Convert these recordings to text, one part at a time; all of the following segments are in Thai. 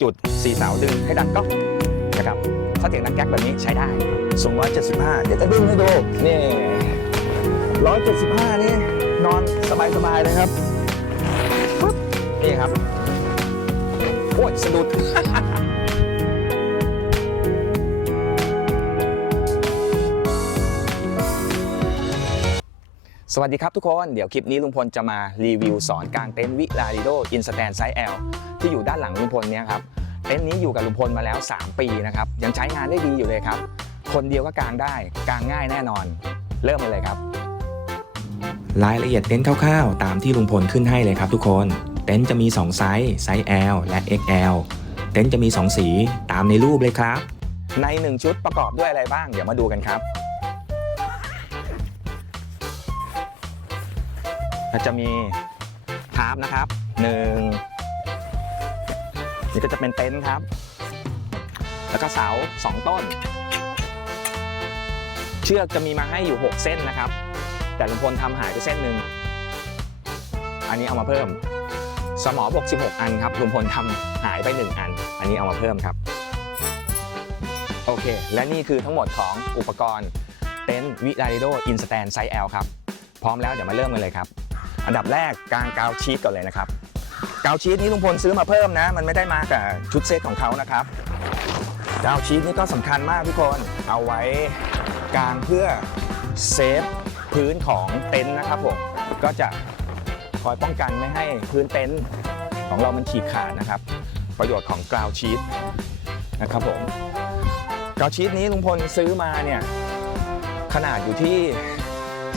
4จุด4เสาดึงให้ดังก๊อกนะครับถ้าเสียงดังแก๊กแบบนี้ใช้ได้สูง175 เดี๋ยวจะดึงให้ดูนี่175 นี่นอนสบายๆเลยครับนี่ครับ โอ้ยสะดุด สวัสดีครับทุกคน เดี๋ยวคลิปนี้ลุงพลจะมารีวิวสอนกางเต็นท์วิลาริโดอินสแตนไซส์ L ที่อยู่ด้านหลังลุงพลเนี่ยครับเต็นท์นี้อยู่กับลุงพลมาแล้ว 3 ปีนะครับยังใช้งานได้ดีอยู่เลยครับ คนเดียวก็กางได้กางง่ายแน่นอน เริ่มมาเลยครับ รายละเอียดเต็นท์คร่าวๆ ตามที่ลุงพลขึ้นให้เลยครับทุกคน เต็นท์จะมี 2 ไซส์ไซส์ L และ XL เต็นท์จะมี 2 สีตามในรูปเลยครับ ใน 1 ชุดประกอบด้วยอะไรบ้าง เดี๋ยวมาดูกันครับ จะมีทาร์ปนะครับหนึ่งนี่ก็จะเป็นเต็นท์ครับ แล้วก็เสา2ต้น เชือกจะมีมาให้อยู่ 6 เส้นนะครับ แต่ลุงพลทำหายไปเส้นหนึ่งอันนี้เอามาเพิ่ม สมอบก16 อันครับลุงพลทำหายไป 1 อัน อันนี้เอามาเพิ่มครับ โอเค และนี่คือทั้งหมดของอุปกรณ์เต็นท์วิลาริโดอินสแตนไซส์ L ครับ พร้อมแล้วเดี๋ยวมาเริ่มกันเลยครับ อันดับแรกกางกาวชีตก่อนเลยนะครับ กาวชีตนี้ลุงพลซื้อมาเพิ่มนะ มันไม่ได้มากับชุดเซตของเขานะครับ กาวชีตนี่ก็สำคัญมากทุกคนเอาไว้กางเพื่อเซฟพื้นของเต็นท์นะครับผมก็จะคอยป้องกันไม่ให้พื้นเต็นท์ของเรามันฉีกขาดนะครับ ประโยชน์ของกาวชีตนะครับผมกาวชีตนี้ลุงพลซื้อมาเนี่ยขนาดอยู่ที่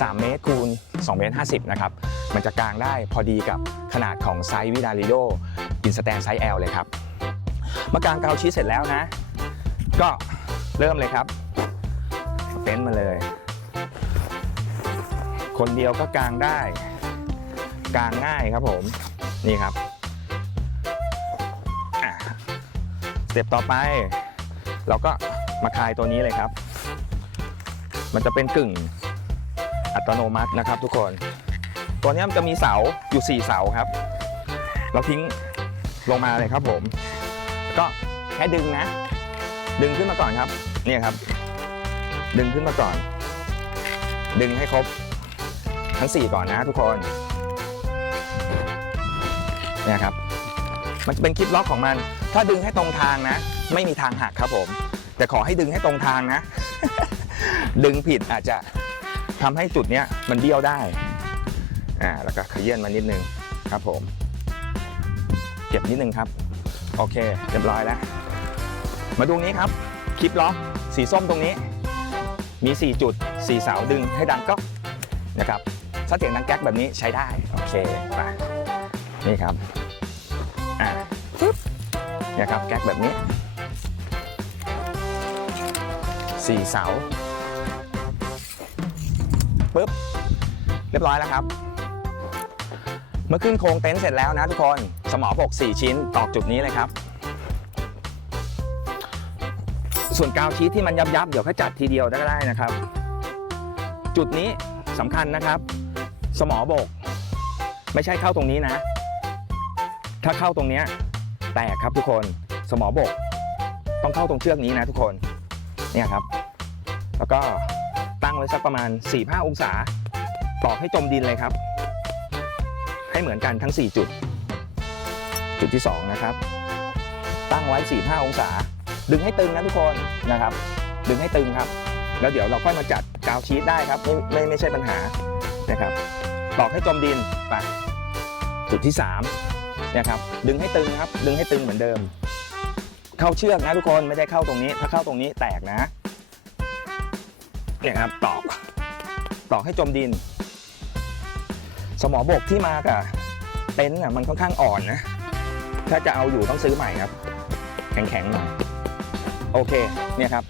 3 เมตรคูณ2เมตร50 นะครับ มันจะกางได้พอดีกับขนาดของไซส์วิดาริโดอินสแตนไซส์ L เลยครับเมื่อกางกาวชีตเสร็จแล้วนะ ก็เริ่มเลยครับเต้นมาเลย คนเดียวก็กางได้กางง่ายครับผม นี่ครับสเต็ปต่อไป เราก็มาคลายตัวนี้เลยครับ มันจะเป็นกึ่ง อัตโนมัตินะครับ ทุกคน ตัวนี้มันจะมีเสาอยู่ 4 เสาครับ เราทิ้งลงมาเลยครับผม ก็แค่ดึงนะ ดึงขึ้นมาก่อนครับเนี่ยครับ ดึงขึ้นมาก่อน ดึงให้ครบทั้ง 4 ก่อนนะทุกคนเนี่ยครับ มันจะเป็นคลิปล็อกของมัน ถ้าดึงให้ตรงทางนะ ไม่มีทางหักครับผม แต่ขอให้ดึงให้ตรงทางนะ ดึงผิดอาจจะ ทำให้จุดเนี้ยมันเบี้ยวได้อ่าแล้วก็ขยื่นมานิดนึงครับผม เก็บนิดนึงครับ โอเคเรียบร้อยแล้ว มาดูนี้ครับคลิปล็อกสีส้มตรงนี้ มี 4 จุด4เสาดึงให้ดังก็นะครับถ้าเสียงดังแก๊กแบบนี้ใช้ได้ โอเคไปนี่ครับอ่าปึ๊บนี่ครับแก๊กแบบนี้สี่เสา ปึ๊บเรียบร้อยแล้วครับ เมื่อขึ้นโครงเต็นท์เสร็จแล้วนะทุกคนสมอบก4ชิ้นตอกจุดนี้เลยครับ ส่วนกาวชีทที่มันยับยับเดี๋ยวเขาจัดทีเดียวได้ก็ได้นะครับ จุดนี้สำคัญนะครับ สมอบก ไม่ใช่เข้าตรงนี้นะ ถ้าเข้าตรงนี้แตกครับทุกคนสมอบก ต้องเข้าตรงเชือกนี้นะทุกคนเนี่ยครับ แล้วก็ ไว้สักประมาณ 4-5 องศาตอกให้จมดินเลยครับ ให้เหมือนกันทั้ง 4 จุด จุดที่ 2 นะครับ ตั้งไว้ 4-5 องศา ดึงให้ตึงนะทุกคนนะครับ ดึงให้ตึงครับ แล้วเดี๋ยวเราค่อยมาจัดกาวชีตได้ครับไม่ไม่ไม่ใช่ปัญหานะครับตอกให้จมดินไปจุดที่3นี่ยครับดึงให้ตึงครับ ดึงให้ตึงเหมือนเดิม เข้าเชือกนะทุกคนไม่ได้เข้าตรงนี้ ถ้าเข้าตรงนี้แตกนะ เนี่ยครับตอกตอกให้จมดิน สมอบกที่มากับเต็นท์น่ะมันค่อนข้างอ่อนนะ ถ้าจะเอาอยู่ต้องซื้อใหม่ครับ แข็งๆหน่อยโอเคเนี่ยครับ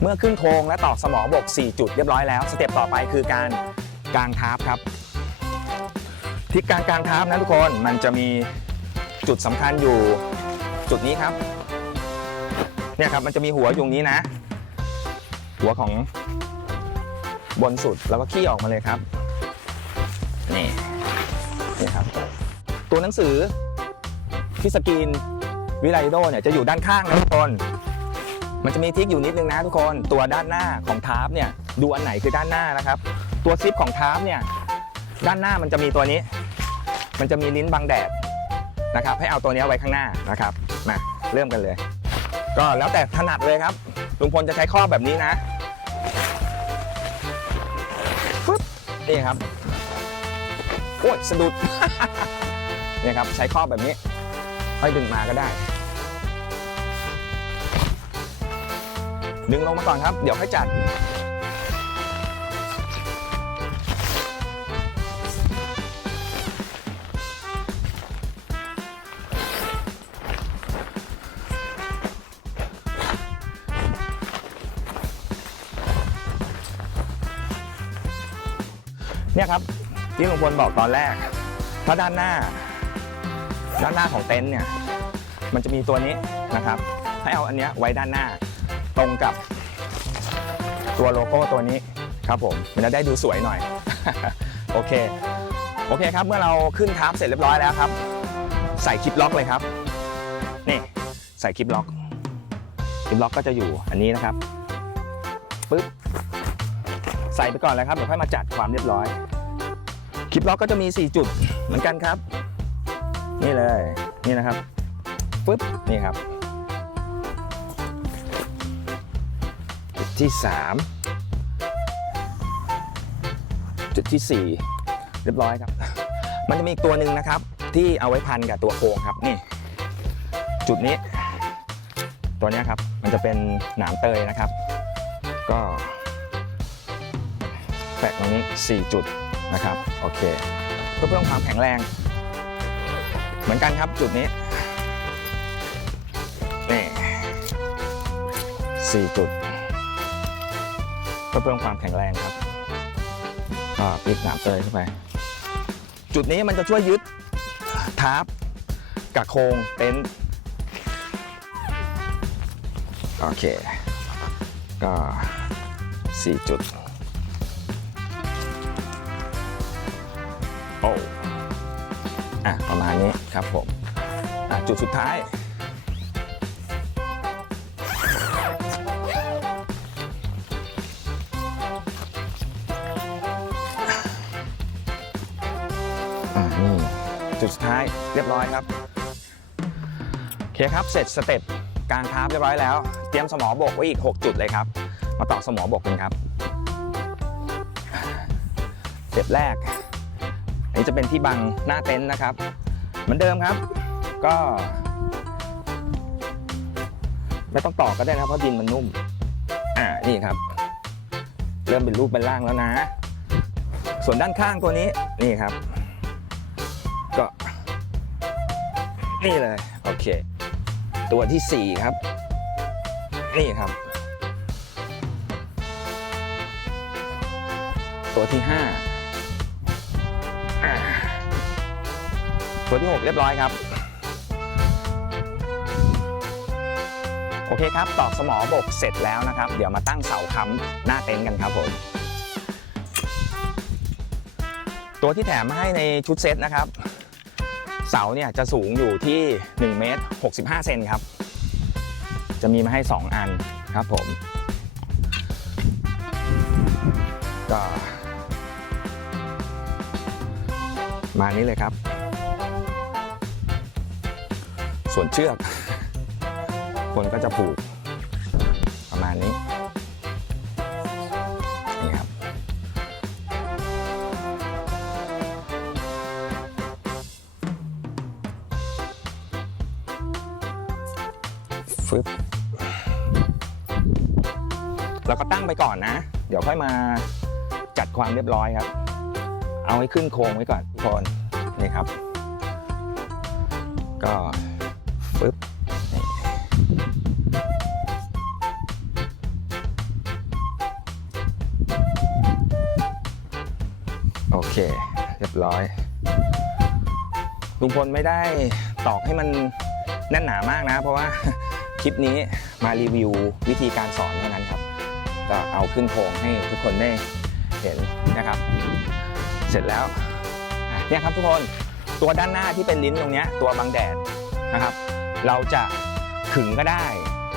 เมื่อขึ้นโครงและตอกสมอบก 4 จุดเรียบร้อยแล้ว สเต็ปต่อไปคือการกางทาร์ปครับที่การกางทาร์ปนะทุกคนมันจะมีจุดสำคัญอยู่จุดนี้ครับเนี่ยครับมันจะมีหัวอยู่ตรงนี้นะ หัวของบนสุดแล้วก็ขี้ออกมาเลยครับนี่นี่ครับ ตัวหนังสือที่สกรีนวิไลโดเนี่ยจะอยู่ด้านข้างนะทุกคน มันจะมีทิกอยู่นิดนึงนะทุกคน ตัวด้านหน้าของทาร์ปเนี่ยดูอันไหนคือด้านหน้านะครับ ตัวซิปของทาร์ปเนี่ยด้านหน้ามันจะมีตัวนี้ มันจะมีลิ้นบังแดดนะครับ ให้เอาตัวนี้ไว้ข้างหน้านะครับมาเริ่มกันเลย ก็แล้วแต่ถนัดเลยครับ ลุงพลจะใช้ข้อแบบนี้นะปึ๊บนี่ครับโอ้ยสะดุด เนี่ยครับใช้ข้อแบบนี้ค่อยดึงมาก็ได้ ดึงลงมาก่อนครับ เดี๋ยวค่อยจัด เนี่ยครับที่ลุงพลบอกตอนแรก ถ้าด้านหน้า ด้านหน้าของเต็นท์เนี่ย มันจะมีตัวนี้นะครับให้เอาอันเนี้ยไว้ด้านหน้า ตรงกับ ตัวโลโก้ตัวนี้ครับผมมันจะได้ดูสวยหน่อย โอเค โอเคครับ เมื่อเราขึ้นทับเสร็จเรียบร้อยแล้วครับ ใส่คลิปล็อกเลยครับ นี่ใส่คลิปล็อก คลิปล็อกก็จะอยู่อันนี้นะครับปึ๊บ ใส่ไปก่อนเลยครับเดี๋ยวค่อยมาจัดความเรียบร้อย คลิปล็อกก็จะมี 4 จุดเหมือนกันครับ นี่เลยนี่นะครับปึ๊บนี่ครับ จุดที่ 3 จุดที่ 4 เรียบร้อยครับ มันจะมีอีกตัวหนึ่งนะครับ ที่เอาไว้พันกับตัวโครงครับนี่ จุดนี้ ตัวเนี้ยครับมันจะเป็นหนามเตยนะครับ ก็ แปะตรงนี้ 4 จุดนะครับโอเคเพื่อเพิ่มความแข็งแรง เหมือนกันครับจุดนี้นี่สี่จุดเพื่อเพิ่มความแข็งแรงครับก็ปิดหนามเตยเข้าไป จุดนี้มันจะช่วยยึดทาร์ปกับโครงเต็นท์โอเค ก็สี่จุด อ้อะประมาณนี้ครับผมอะจุดสุดท้าย อ่านี่จุดสุดท้ายเรียบร้อยครับ โอเคครับ เสร็จสเต็ปกลางทาร์ปเรียบร้อยแล้ว เตรียมสมอบกไว้อีก 6 จุดเลยครับ มาต่อสมอบกกันครับ สเต็ปแรก นนี้จะเป็นที่บังหน้าเต็นท์นะครับ เหมือนเดิมครับ ก็ ไม่ต้องต่อก็ได้นะเพราะดินมันนุ่ม อ่านี่ครับ เริ่มเป็นรูปเป็นร่างแล้วนะ ส่วนด้านข้างตัวนี้นี่ครับ ก็ นี่เลย โอเค ตัวที่ 4 ครับ นี่ครับ ตัวที่ 5 ตัวที่ 6 เรียบร้อยครับ โอเคครับ ตอกสมอบกเสร็จแล้วนะครับ เดี๋ยวมาตั้งเสาค้ำหน้าเต็นท์กันครับผมตัวที่แถมมาให้ในชุดเซตนะครับ เสาเนี่ยจะสูงอยู่ที่1เมตร65เซนครับ จะมีมาให้ 2 อันครับผม ก็ มานี้เลยครับ ส่วนเชือก คนก็จะผูกประมาณนี้นี่ครับ ฟึบเราก็ตั้งไปก่อนนะ เดี๋ยวค่อยมาจัดความเรียบร้อยครับ เอาให้ขึ้นโครงไว้ก่อนทุกคนนี่ครับ ก็ ฟึบโอเค เรียบร้อย ลุงพลไม่ได้ตอกให้มันแน่นหนามากนะ เพราะว่าคลิปนี้มารีวิววิธีการสอนเท่านั้นครับ ก็เอาขึ้นโครงให้ทุกคนได้เห็นนะครับ เสร็จแล้วเนี่ยครับทุกคนตัวด้านหน้าที่เป็นลิ้นตรงนี้ตัวบังแดดนะครับ เราจะขึงก็ได้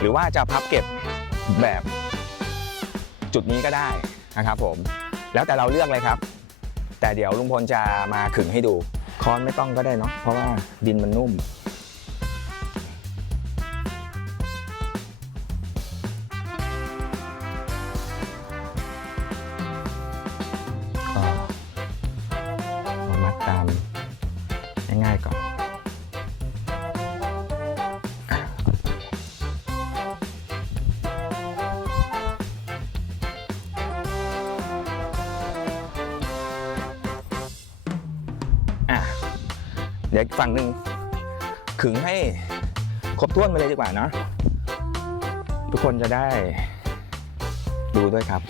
หรือว่าจะพับเก็บแบบจุดนี้ก็ได้นะครับผมแล้วแต่เราเลือกเลยครับ แต่เดี๋ยวลุงพลจะมาขึงให้ดูค้อนไม่ต้องก็ได้เนาะเพราะว่าดินมันนุ่ม เดี๋ยวฝั่งหนึ่งขึงให้ครบถ้วนไปเลยดีกว่าเนาะทุกคนจะได้ดูด้วยครับ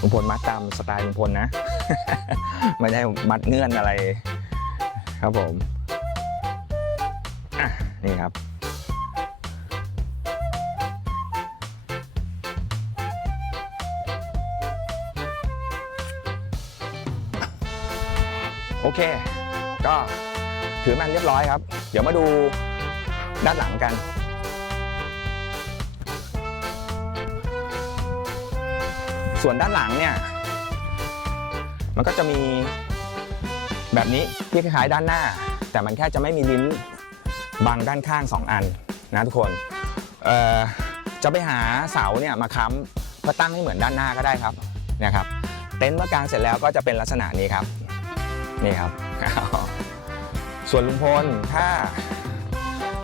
ลุงพลมัดตามสไตล์ลุงพลนะ ไม่ได้มัดเงื่อนอะไร ครับผม อะ นี่ครับ โอเค ก็ถือมันเรียบร้อยครับ เดี๋ยวมาดูด้านหลังกัน ส่วนด้านหลังเนี่ย มันก็จะมีแบบนี้ที่คล้ายๆด้านหน้า แต่มันแค่จะไม่มีลิ้นบังด้านข้าง 2 อันนะทุกคนเอ่อจะไปหาเสาเนี่ยมาค้ำเพื่อตั้งให้เหมือนด้านหน้าก็ได้ครับนะครับ เต็นท์เมื่อกางเสร็จแล้วก็จะเป็นลักษณะนี้ครับ นี่ครับ ส่วนลุงพลถ้า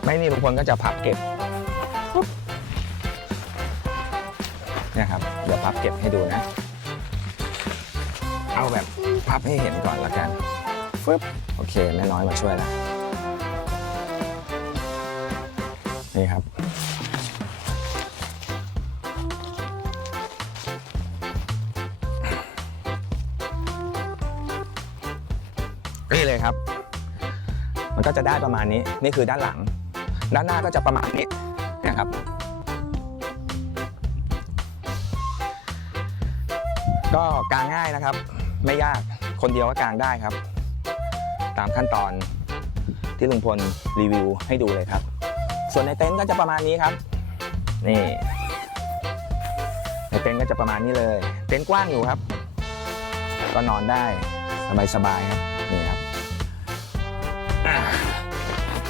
ไม่มีลุงพลก็จะพับเก็บเนี่ยครับเดี๋ยวพับเก็บให้ดูนะ เอาแบบพับให้เห็นก่อนละกันฟึบโอเคแม่น้อยมาช่วยแล้วนี่ครับ ครับ มันก็จะได้ประมาณนี้ นี่คือด้านหลัง ด้านหน้าก็จะประมาณนี้นะครับ ก็กางง่ายนะครับ ไม่ยาก คนเดียวก็กางได้ครับ ตามขั้นตอนที่ลุงพลรีวิวให้ดูเลยครับ ส่วนในเต็นท์ก็จะประมาณนี้ครับ นี่ ในเต็นท์ก็จะประมาณนี้เลย เต็นท์กว้างอยู่ครับ ก็นอนได้สบายๆครับ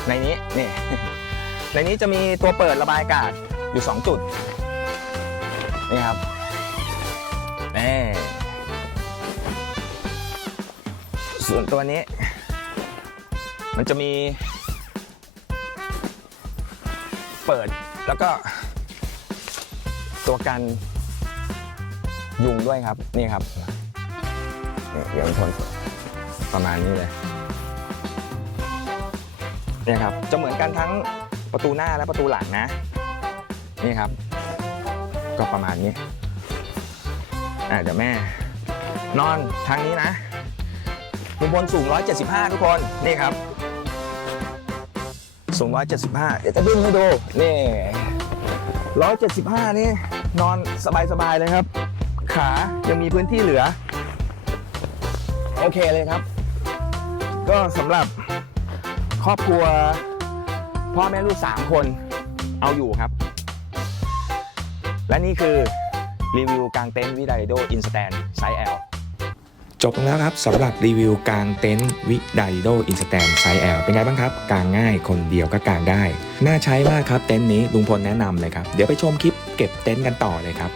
ในนี้นี่ ในนี้จะมีตัวเปิดระบายอากาศอยู่ 2 จุด นี่ครับนี่ส่วนตัวนี้ มันจะมี เปิดแล้วก็ ตัวกันยุงด้วยครับ นี่ครับนี่เดี๋ยวทนประมาณนี้เลย เนี่ยครับจะเหมือนกันทั้งประตูหน้าและประตูหลังนะนี่ครับ ก็ประมาณนี้อะเดี๋ยวแม่ นอนทางนี้นะลุงพลสูง 175 ทุกคนนี่ครับสูง 175 เดี๋ยวจะดึงให้ดูนี่175 นี่นอนสบายๆเลยครับ ขายังมีพื้นที่เหลือ โอเคเลยครับ ก็สำหรับ ครอบครัว พ่อแม่ลูก3คนเอาอยู่ครับ และนี่คือรีวิวกางเต็นท์วิไดโดอินสแตนไซส์ L จบแล้วครับสำหรับรีวิวกางเต็นท์วิไดโดอินสแตนไซแอลเป็นไงบ้างครับกางง่ายคนเดียวก็กางได้ น่าใช้มากครับเต็นท์นี้ลุงพลแนะนำเลยครับ เดี๋ยวไปชมคลิปเก็บเต็นท์กันต่อเลยครับ